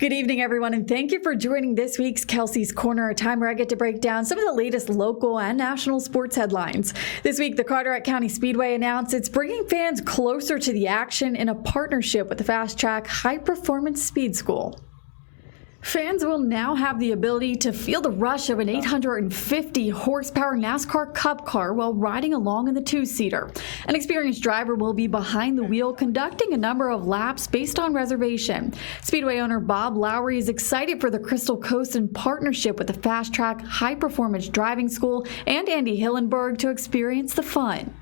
Good evening, everyone, and thank you for joining this week's Kelci's Corner, a time where I get to break down some of the latest local and national sports headlines. This week, the Carteret County Speedway announced it's bringing fans closer to the action in a partnership with the Fast Track High Performance Speed School. Fans will now have the ability to feel the rush of an 850 horsepower NASCAR Cup car while riding along in the two-seater. An experienced driver will be behind the wheel conducting a number of laps based on reservation. Speedway owner Bob Lowry is excited for the Crystal Coast in partnership with the Fast Track High Performance Driving School and Andy Hillenberg to experience the fun.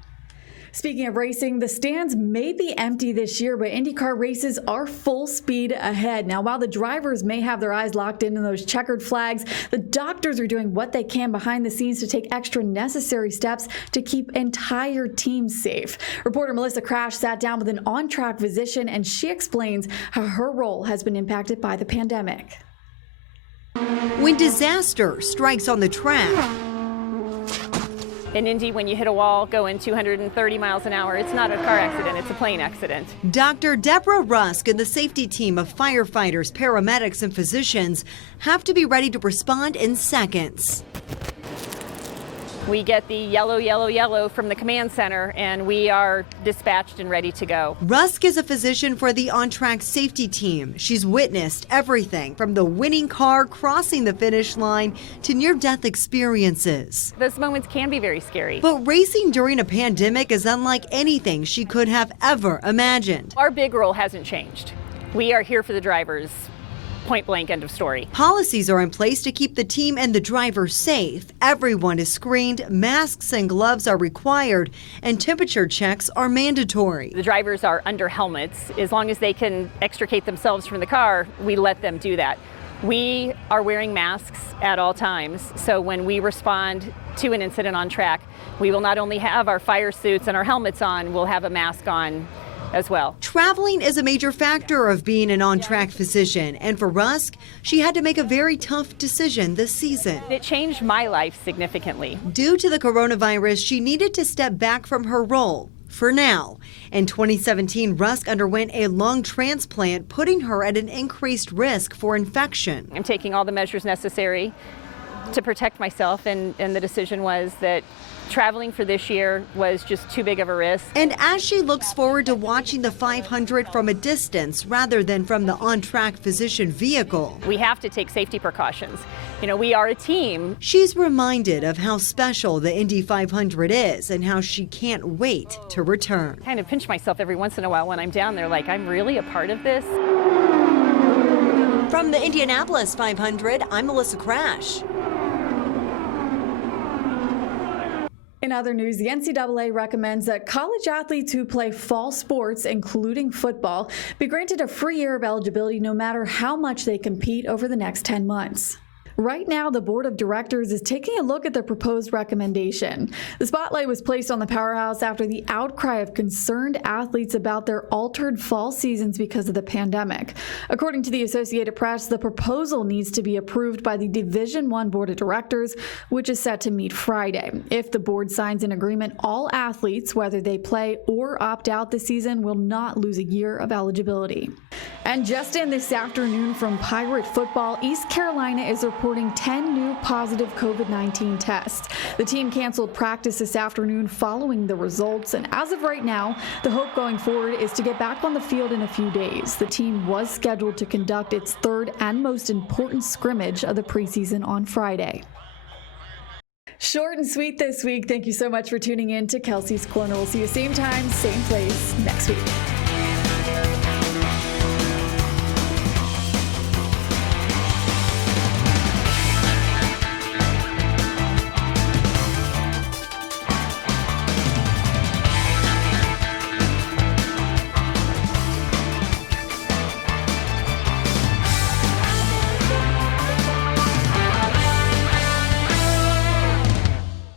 Speaking of racing, the stands may be empty this year, but IndyCar races are full speed ahead. Now, while the drivers may have their eyes locked into those checkered flags, the doctors are doing what they can behind the scenes to take extra necessary steps to keep entire teams safe. Reporter Melissa Crash sat down with an on-track physician, and she explains how her role has been impacted by the pandemic. When disaster strikes on the track, in Indy, when you hit a wall going 230 miles an hour, it's not a car accident, it's a plane accident. Dr. Deborah Rusk and the safety team of firefighters, paramedics, and physicians have to be ready to respond in seconds. We get the yellow, yellow, yellow from the command center, and we are dispatched and ready to go. Rusk is a physician for the on-track safety team. She's witnessed everything from the winning car crossing the finish line to near-death experiences. Those moments can be very scary. But racing during a pandemic is unlike anything she could have ever imagined. Our big role hasn't changed. We are here for the drivers. Point blank, end of story. Policies are in place to keep the team and the driver safe. Everyone is screened, masks and gloves are required, and temperature checks are mandatory. The drivers are under helmets. As long as they can extricate themselves from the car, we let them do that. We are wearing masks at all times, so when we respond to an incident on track, we will not only have our fire suits and our helmets on, we'll have a mask on as well. Traveling is a major factor of being an on-track physician, and for Rusk, she had to make a very tough decision this season. It changed my life significantly. Due to the coronavirus, she needed to step back from her role for now. In 2017, Rusk underwent a lung transplant, putting her at an increased risk for infection. I'm taking all the measures necessary to protect myself, and the decision was that traveling for this year was just too big of a risk. And as she looks forward to watching the 500 from a distance rather than from the on-track physician vehicle, we have to take safety precautions. You know, we are a team. She's reminded of how special the Indy 500 is and how she can't wait to return. I kind of pinch myself every once in a while when I'm down there, like I'm really a part of this. From the Indianapolis 500, I'm Melissa Crash. In other news, the NCAA recommends that college athletes who play fall sports, including football, be granted a free year of eligibility no matter how much they compete over the next 10 months. Right now, the board of directors is taking a look at the proposed recommendation. The spotlight was placed on the powerhouse after the outcry of concerned athletes about their altered fall seasons because of the pandemic. According to the Associated Press, the proposal needs to be approved by the Division I board of directors, which is set to meet Friday. If the board signs an agreement, all athletes, whether they play or opt out this season, will not lose a year of eligibility. And just in this afternoon from Pirate football, East Carolina is reporting 10 new positive COVID-19 tests. The team canceled practice this afternoon following the results, and as of right now, the hope going forward is to get back on the field in a few days. The team was scheduled to conduct its third and most important scrimmage of the preseason on Friday. Short and sweet this week. Thank you so much for tuning in to Kelci's Corner. We'll see you same time, same place next week.